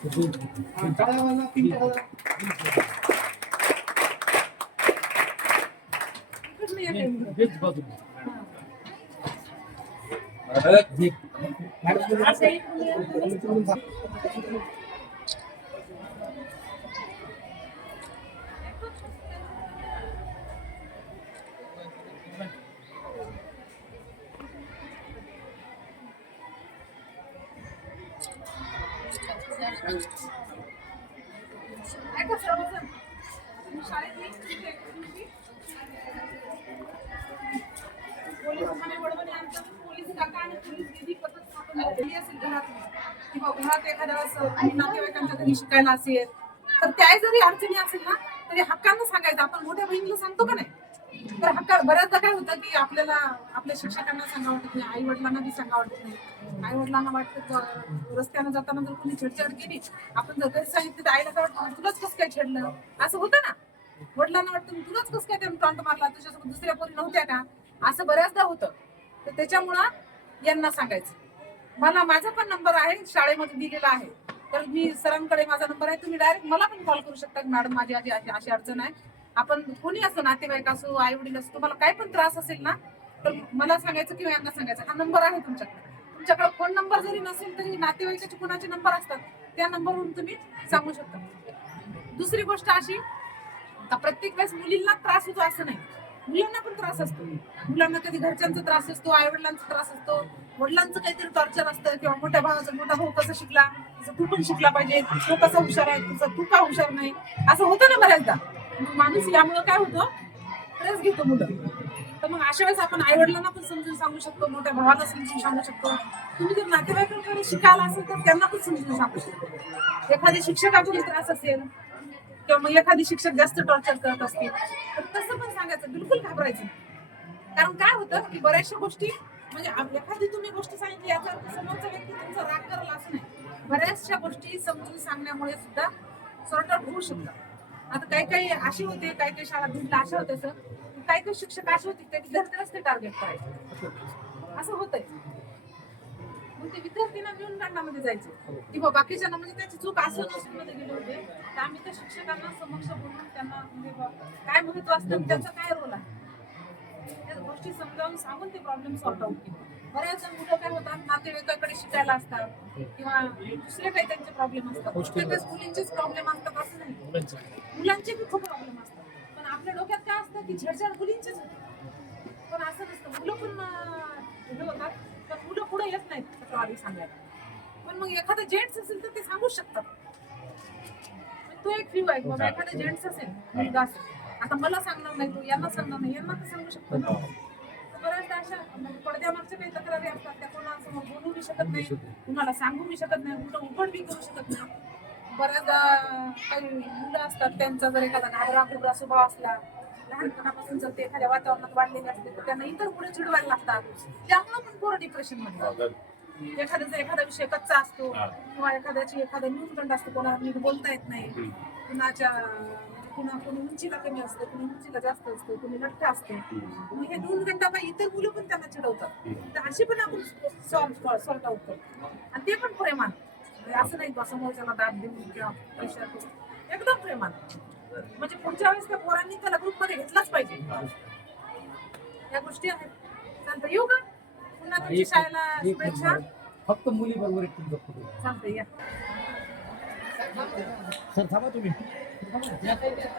Voorzitter, ik ben blij dat u de laatste jaren van mijnheer het Museum घरात एखाद्या नातेवाईकांच्या घरी शिकायला असेल तर त्या जरी अडचणी असेल ना तरी हक्कांना सांगायचं. आपण मोठ्या बहिणीला सांगतो का नाही? तर हक्का बऱ्याचदा काय होतं की आपल्याला आपल्या शिक्षकांना सांगा वाटत नाही आई वडिलांना बी सांगा वाटत नाही. आई वडिलांना वाटतं रस्त्यानं जाताना जर कोणी छेडछाड केली आपण जर कधी सांगितलं तर आईला काय वाटतं तुलाच कसं काय छेडलं असं होतं ना. वडिलांना वाटतं तुलाच कसं काय त्यांनी टॉन्ट मारला? तुझ्यासोबत दुसऱ्या पोरी नव्हत्या का? असं बऱ्याचदा होतं. तर त्याच्यामुळं यांना सांगायचं. मला माझा पण नंबर आहे शाळेमध्ये दिलेला आहे. तर मी सरांकडे माझा नंबर आहे तुम्ही डायरेक्ट मला पण कॉल करू शकता मॅडम माझी अशी अशी अडचण आहे. आपण कोणी असो नातेवाईक असो आई वडील असो तुम्हाला काय पण त्रास असेल ना तर मला सांगायचं किंवा यांना सांगायचं हा नंबर आहे तुमच्याकडे. तुमच्याकडे फोन नंबर जरी नसेल तरी नातेवाईकाचे कोणाचे नंबर असतात त्या नंबरवरून तुम्ही सांगू शकता. दुसरी गोष्ट अशी का प्रत्येक वेळेस मुलींना त्रास होतो असं नाही. मुलांना पण त्रास असतो. मुलांना कधी घरच्यांचा त्रास असतो आई वडिलांचा त्रास असतो. वडिलांचं काहीतरी टॉर्चर असतं किंवा मोठ्या भावाचा मोठा भाऊ कसा शिकला तू पण शिकला पाहिजे तो कसा हुशार आहे तुझा तू का हुशार नाही असं होतं ना बऱ्याचदा. मग माणूस यामुळं काय होतं? स्ट्रेस घेतो मुलं. तर मग अशा वेळेस आपण आई वडिलांना पण समजून सांगू शकतो मोठ्या भावाला समजून सांगू शकतो. तुम्ही जर नातेवाईकांकडे शिकायला असेल तर त्यांना पण समजून सांगू शकतो. एखाद्या शिक्षकाकडून त्रास असेल किंवा मग एखादी शिक्षक जास्त टॉर्चर करत असतील तर तसं पण सांगायचं बिलकुल घाबरायचं कारण काय होतं की बऱ्याचशा गोष्टी म्हणजे एखादी तुम्ही गोष्ट सांगितली याचा अर्थ समोरचा व्यक्ती तुमचा राग करला असं नाही. बऱ्याचशा गोष्टी समजून सांगण्यामुळे सुद्धा सॉर्ट आउट होऊ शकतात. आता काही काही अशी होते काही काही शाळा भिडला अशा होते सर. काही काही शिक्षक असे होते त्या विद्यार्थ्यांनाच ते टार्गेट करायचे. असं होतंय. मग ते विद्यार्थ्यांना मिळून दंडामध्ये जायचे. किंवा बाकीच्यांना म्हणजे त्याची चूक असं नसून मध्ये गेले होते. तर आम्ही त्या शिक्षकांना समक्ष बोलून त्यांना म्हणजे काय महत्त्व असतं त्यांचा काय रोल आहे? त्या गोष्टी समजावून सांगून ते प्रॉब्लेम सॉर्ट आउट केले. बऱ्याच मुलं काय होतात नातेवाईकाकडे शिकायला असतात किंवा दुसरे काही त्यांचे प्रॉब्लेम असतात. प्रत्येकच मुलींचेच प्रॉब्लेम असतात असं नाही. मुलांचं. बी खूप प्रॉब्लेम असतात. पण आपल्या डोक्यात काय असतं की छेडछाड मुलींचेच होते. पण असं नसतं. मुलं पण हे होतात. तर मुलं पुढे येत नाहीत तक्रारी सांगायला. पण मग एखादा जेंट्स असेल तर ते सांगूच शकतात. तो एक फ्यू आहे बाबा एखादा जेंट्स असेल मुलगा असेल. आता मला सांगणार नाही तो यांना सांगणार नाही यांना तर सांगू शकतो ना तर बऱ्याचदा अशा म्हणजे पडद्यामागच्या काही तक्रारी असतात त्या कोणासमोर बोलू बी शकत नाही. कुणाला सांगू बी शकत नाही कुठं उघड बी करू शकत नाही. बऱ्याचदा काही मुलं असतात त्यांचा जर एखादा घाबरा घुबरा स्वभाव असला लहानपणापासून जर ते एखाद्या वातावरणात वाढलेले असते तर त्यांना इतर पुढे चिडवायला लागतात. त्यामुळे पण पोरं डिप्रेशनमध्ये जातात. एखाद्याचा एखादा विषय कच्चा असतो किंवा एखाद्याची एखादा न्यूनगंड असतो कोणाला नीट बोलता येत नाही कुणाच्या म्हणजे कुणा उंचीला कमी असतं कुणी उंचीला जास्त असतं कुणी लठ्ठ असते. मग हे न्यूनगंडामुळे इतर मुलं पण त्यांना चिडवतात. तर अशी पण आपण सॉल्व सॉर्ट आउट करतो आणि ते पण प्रेमान म्हणजे असं नाही बा समोरच्याला दाब देऊन किंवा प्रेशर करून एकदम प्रेमान म्हणजे पुढच्या वेळेस त्या पोरांनी त्याला ग्रुपमध्ये घेतलाच पाहिजे. या गोष्टी आहेत. चालतं येऊ का? पुन्हा तुमच्या एक- शाळेला शुभेच्छा. फक्त मुली बरोबर एक तुमचा फोटो या. सर थांबा तुम्ही. やっぱりね。